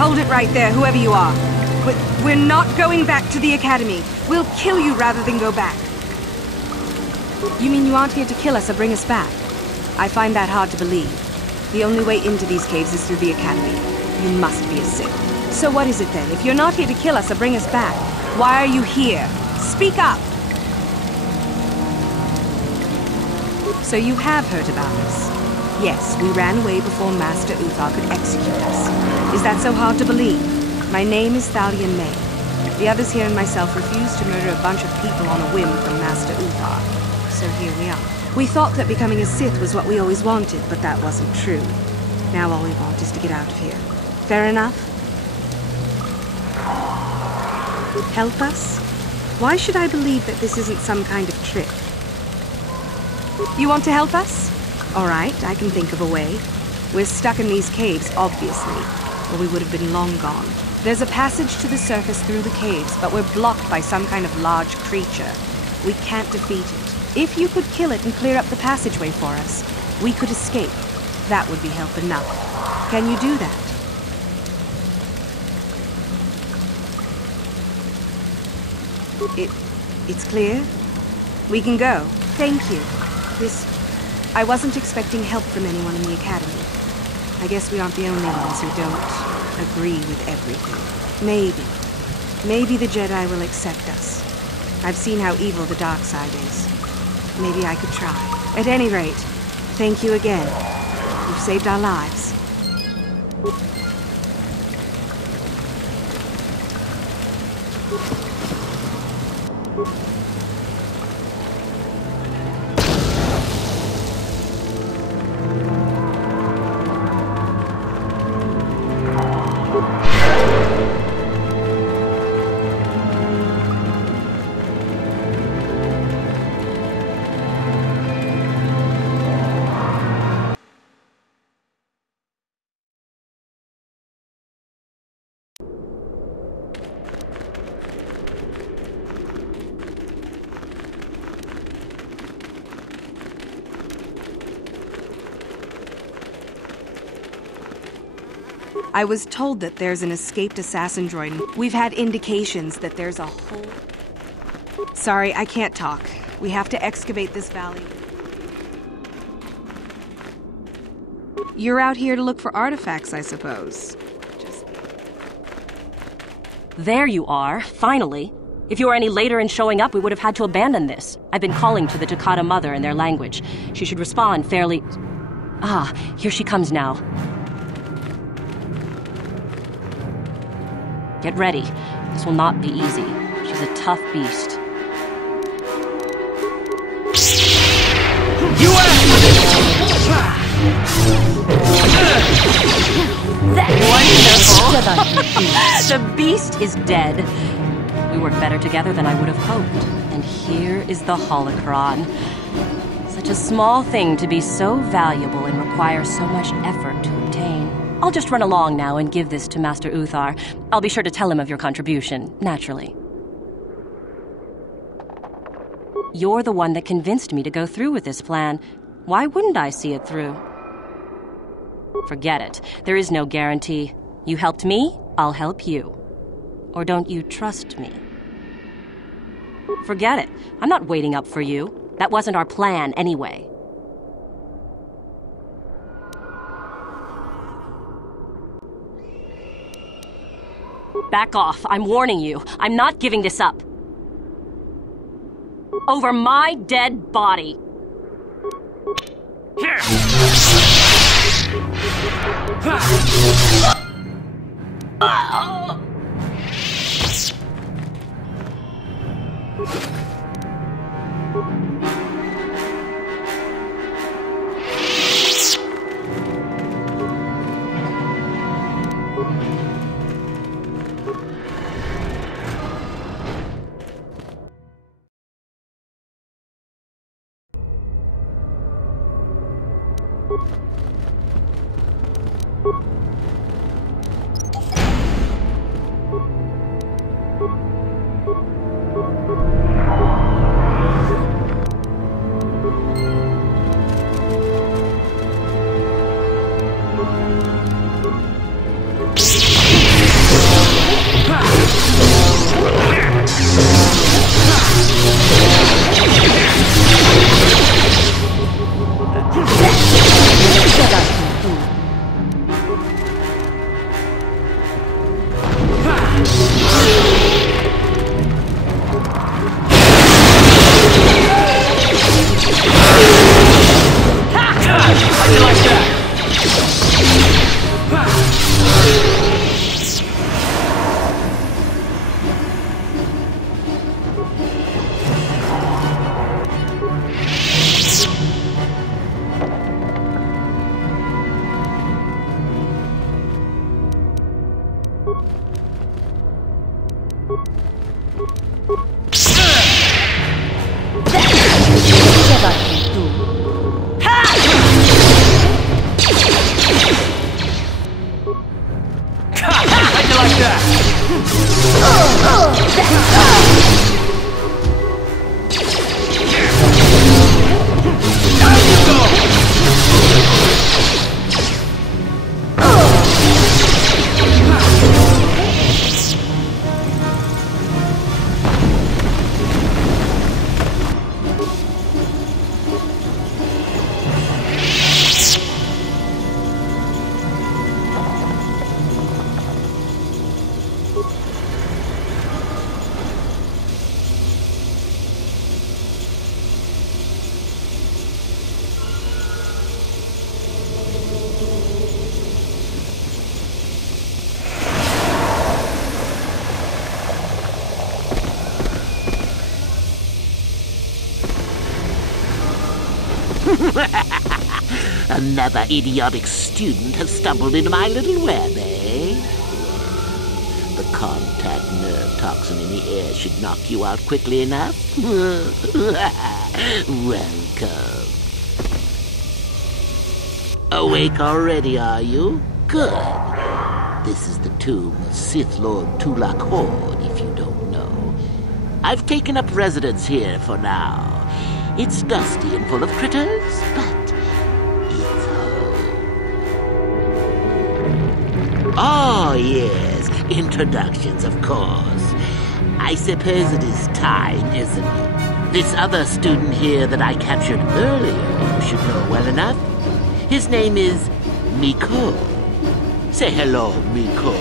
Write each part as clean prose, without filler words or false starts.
Hold it right there, whoever you are. We're not going back to the academy. We'll kill you rather than go back. You mean you aren't here to kill us or bring us back? I find that hard to believe. The only way into these caves is through the academy. You must be a Sith. So what is it then? If you're not here to kill us or bring us back, why are you here? Speak up! So you have heard about us? Yes, we ran away before Master Uthar could execute us. Is that so hard to believe? My name is Thalion May. The others here and myself refused to murder a bunch of people on a whim from Master Uthar. So here we are. We thought that becoming a Sith was what we always wanted, but that wasn't true. Now all we want is to get out of here. Fair enough? Help us? Why should I believe that this isn't some kind of trick? You want to help us? All right, I can think of a way. We're stuck in these caves, obviously, or we would have been long gone. There's a passage to the surface through the caves, but we're blocked by some kind of large creature. We can't defeat it. If you could kill it and clear up the passageway for us, we could escape. That would be help enough. Can you do that? It's clear? We can go. Thank you. I wasn't expecting help from anyone in the academy. I guess we aren't the only ones who don't agree with everything. Maybe the Jedi will accept us. I've seen how evil the dark side is. Maybe I could try. At any rate, thank you again. You've saved our lives. I was told that there's an escaped assassin droid. We've had indications that there's a whole... Sorry, I can't talk. We have to excavate this valley. You're out here to look for artifacts, I suppose. There you are, finally. If you were any later in showing up, we would have had to abandon this. I've been calling to the Takata mother in their language. She should respond fairly... Ah, here she comes now. Get ready. This will not be easy. She's a tough beast. Wonderful! The beast is dead. We work better together than I would have hoped. And here is the holocron. Such a small thing to be so valuable and require so much effort to obtain. I'll just run along now and give this to Master Uthar. I'll be sure to tell him of your contribution, naturally. You're the one that convinced me to go through with this plan. Why wouldn't I see it through? Forget it. There is no guarantee. You helped me, I'll help you. Or don't you trust me? Forget it. I'm not waiting up for you. That wasn't our plan anyway. Back off. I'm warning you. I'm not giving this up. Over my dead body. Here. you like that? How'd you like that? Down you go! Another idiotic student has stumbled into my little web, eh? The contact nerve toxin in the air should knock you out quickly enough. Welcome. Awake already, are you? Good. This is the tomb of Sith Lord Tulak Hord, if you don't know. I've taken up residence here for now. It's dusty and full of critters, but it's home. Oh, yes, introductions, of course. I suppose it is time, isn't it? This other student here that I captured earlier you should know well enough. His name is Miko. Say hello, Miko.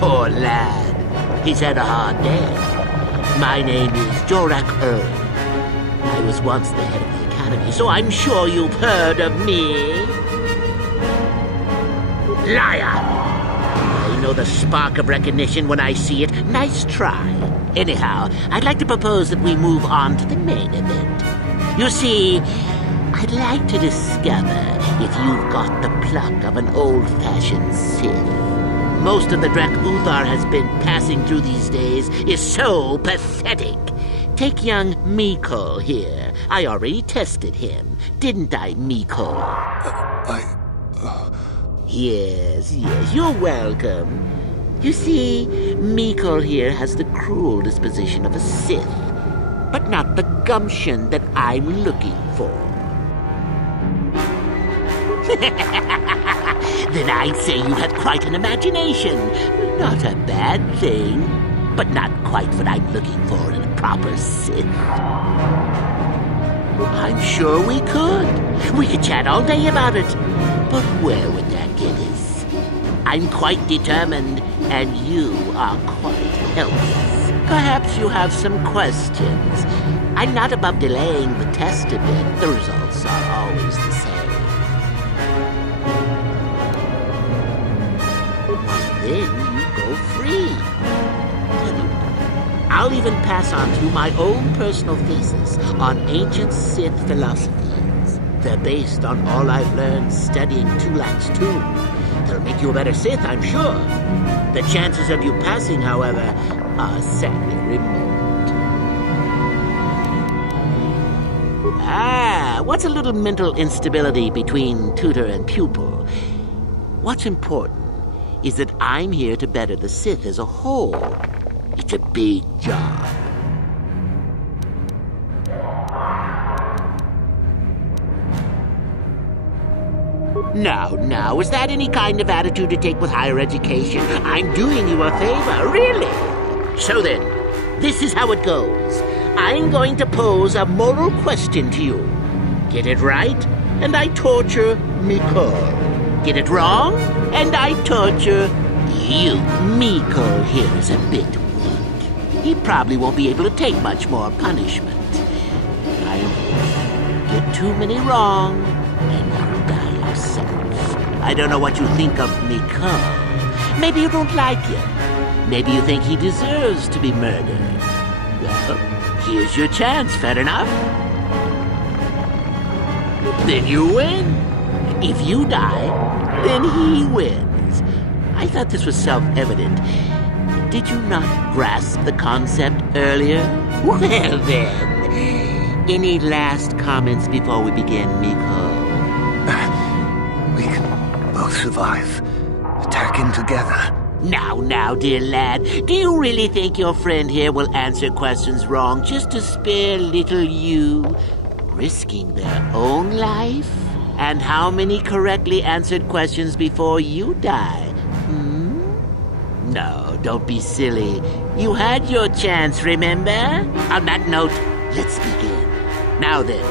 Poor lad. He's had a hard day. My name is Tulak Hord. I was once the head of the academy, so I'm sure you've heard of me. Liar! I know the spark of recognition when I see it. Nice try. Anyhow, I'd like to propose that we move on to the main event. You see, I'd like to discover if you've got the pluck of an old-fashioned Sith. Most of the Drek Uthar has been passing through these days is so pathetic. Take young Miko here. I already tested him, didn't I, Miko? Yes, you're welcome. You see, Miko here has the cruel disposition of a Sith, but not the gumption that I'm looking for. Then I'd say you have quite an imagination. Not a bad thing, but not quite what I'm looking for in a proper Sith. I'm sure we could. We could chat all day about it. But where would that get us? I'm quite determined, and you are quite helpless. Perhaps you have some questions. I'm not above delaying the test a bit. The results are always the same. Then you go free. I'll even pass on to you my own personal thesis on ancient Sith philosophies. They're based on all I've learned studying Tulak's tomb. They'll make you a better Sith, I'm sure. The chances of you passing, however, are sadly remote. What's a little mental instability between tutor and pupil? What's important is that I'm here to better the Sith as a whole. It's a big job. Now, is that any kind of attitude to take with higher education? I'm doing you a favor, really. So then, this is how it goes. I'm going to pose a moral question to you. Get it right, and I torture Miko. Get it wrong, and I torture you. Miko here is a bit weak. He probably won't be able to take much more punishment. I get too many wrong, and you'll die yourself. I don't know what you think of Nicole. Maybe you don't like him. Maybe you think he deserves to be murdered. Well, here's your chance, fair enough? Then you win. If you die, then he wins. I thought this was self-evident. Did you not grasp the concept earlier? Well then, any last comments before we begin, Miko? We can both survive. Attacking together. Now, dear lad, do you really think your friend here will answer questions wrong just to spare little you, risking their own life? And how many correctly answered questions before you die? No, don't be silly. You had your chance, remember? On that note, let's begin. Now then,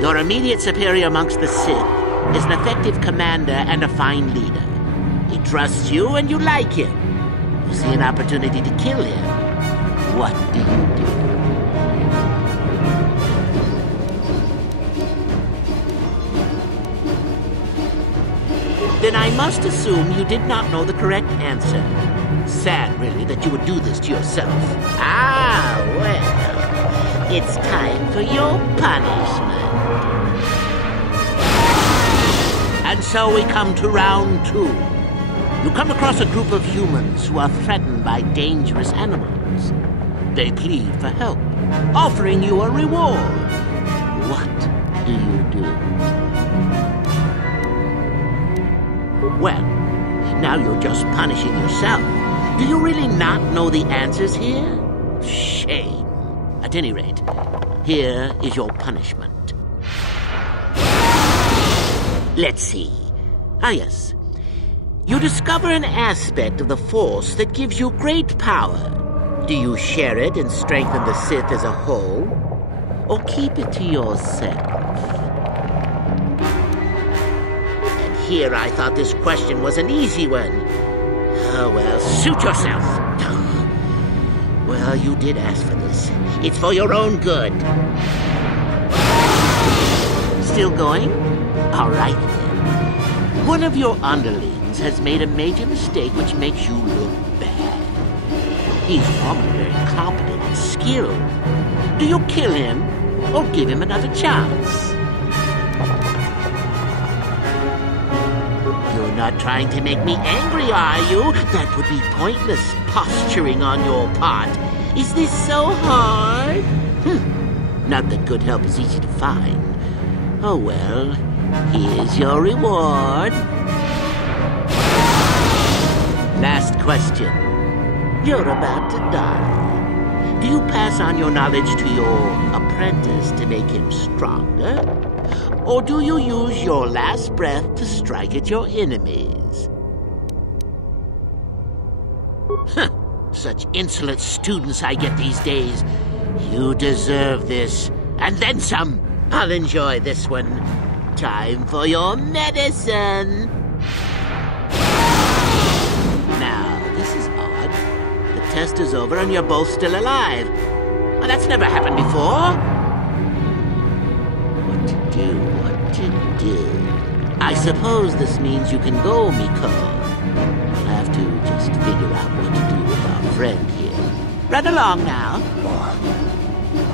your immediate superior amongst the Sith is an effective commander and a fine leader. He trusts you and you like him. You see an opportunity to kill him. What do you do? Then I must assume you did not know the correct answer. Sad, really, that you would do this to yourself. Ah, well, it's time for your punishment. And so we come to round 2. You come across a group of humans who are threatened by dangerous animals. They plead for help, offering you a reward. What do you do? Well, now you're just punishing yourself. Do you really not know the answers here? Shame. At any rate, here is your punishment. Let's see. Ah, yes. You discover an aspect of the Force that gives you great power. Do you share it and strengthen the Sith as a whole? Or keep it to yourself? Here, I thought this question was an easy one. Oh, well, suit yourself. Well, you did ask for this. It's for your own good. Still going? All right, then. One of your underlings has made a major mistake which makes you look bad. He's normally very competent and skilled. Do you kill him or give him another chance? Not trying to make me angry, are you? That would be pointless posturing on your part. Is this so hard? Not that good help is easy to find. Oh well, here's your reward. Last question. You're about to die. Do you pass on your knowledge to your apprentice to make him stronger? Or do you use your last breath to strike at your enemies? Such insolent students I get these days. You deserve this. And then some. I'll enjoy this one. Time for your medicine. Now, this is odd. The test is over and you're both still alive. Well, that's never happened before. What to do? I suppose this means you can go, Miko. We'll have to just figure out what to do with our friend here. Run along now.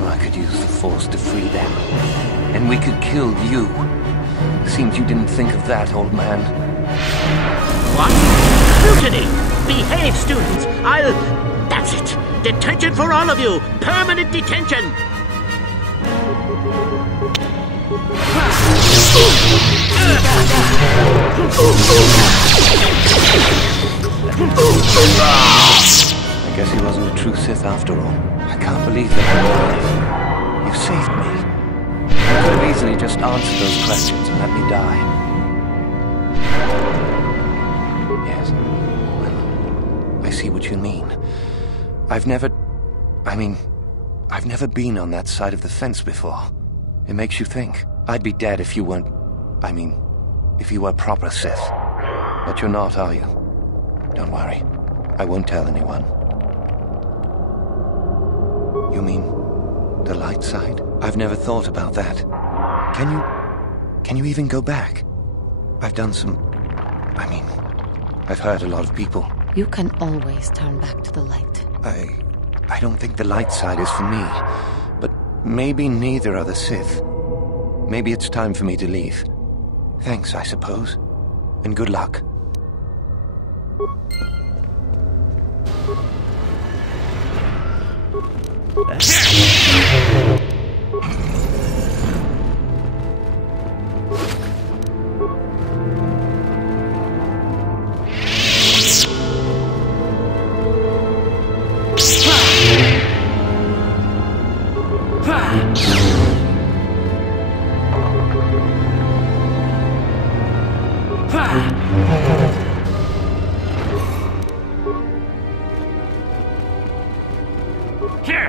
Or I could use the Force to free them. And we could kill you. Seems you didn't think of that, old man. What? Mutiny! Behave, students! That's it! Detention for all of you! Permanent detention! I guess he wasn't a true Sith after all. I can't believe that you're alive. You saved me. You could have easily just answered those questions and let me die. Yes. Well, I see what you mean. I've never been on that side of the fence before. It makes you think. I'd be dead if you weren't... if you were proper Sith. But you're not, are you? Don't worry. I won't tell anyone. You mean the light side? I've never thought about that. Can you Can you even go back? I've done some... I've hurt a lot of people. You can always turn back to the light. I don't think the light side is for me. But maybe neither are the Sith. Maybe it's time for me to leave. Thanks, I suppose. And good luck. Here!